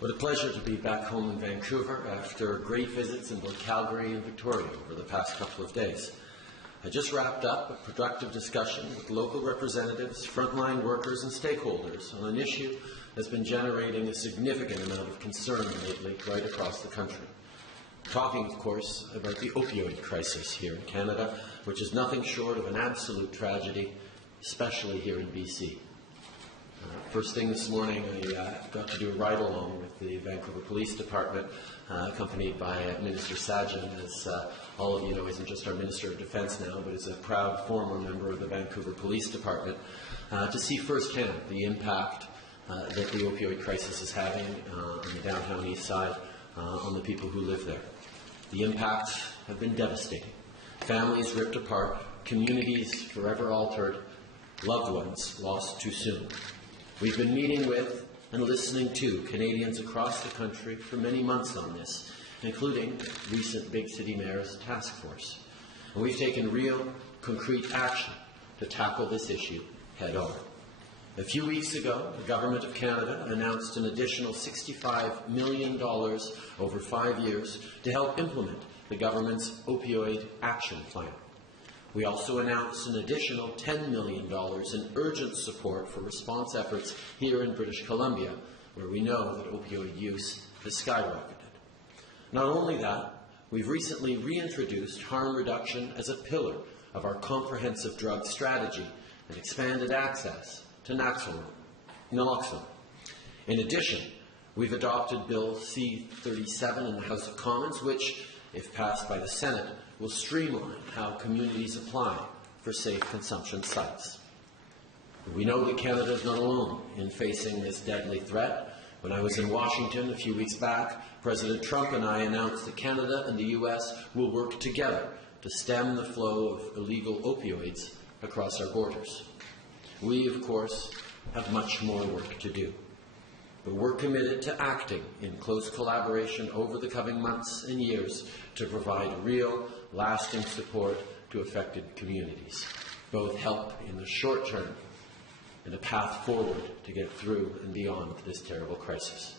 What a pleasure to be back home in Vancouver after great visits in both Calgary and Victoria over the past couple of days. I just wrapped up a productive discussion with local representatives, frontline workers and stakeholders on an issue that's been generating a significant amount of concern lately right across the country. Talking, of course, about the opioid crisis here in Canada, which is nothing short of an absolute tragedy, especially here in BC. First thing this morning, I got to do a ride-along with the Vancouver Police Department, accompanied by Minister Sajjan, as all of you know, isn't just our Minister of Defence now, but is a proud former member of the Vancouver Police Department, to see firsthand the impact that the opioid crisis is having on the downtown east side on the people who live there. The impacts have been devastating. Families ripped apart, communities forever altered, loved ones lost too soon. We've been meeting with and listening to Canadians across the country for many months on this, including recent Big City Mayor's task force. And we've taken real, concrete action to tackle this issue head-on. A few weeks ago, the Government of Canada announced an additional $65 million over 5 years to help implement the government's opioid action plan. We also announced an additional $10 million in urgent support for response efforts here in British Columbia, where we know that opioid use has skyrocketed. Not only that, we've recently reintroduced harm reduction as a pillar of our comprehensive drug strategy and expanded access to naloxone. In addition, we've adopted Bill C-37 in the House of Commons, which, if passed by the Senate, will streamline how communities apply for safe consumption sites. We know that Canada is not alone in facing this deadly threat. When I was in Washington a few weeks back, President Trump and I announced that Canada and the U.S. will work together to stem the flow of illegal opioids across our borders. We, of course, have much more work to do. But we're committed to acting in close collaboration over the coming months and years to provide real, lasting support to affected communities, both help in the short term and a path forward to get through and beyond this terrible crisis.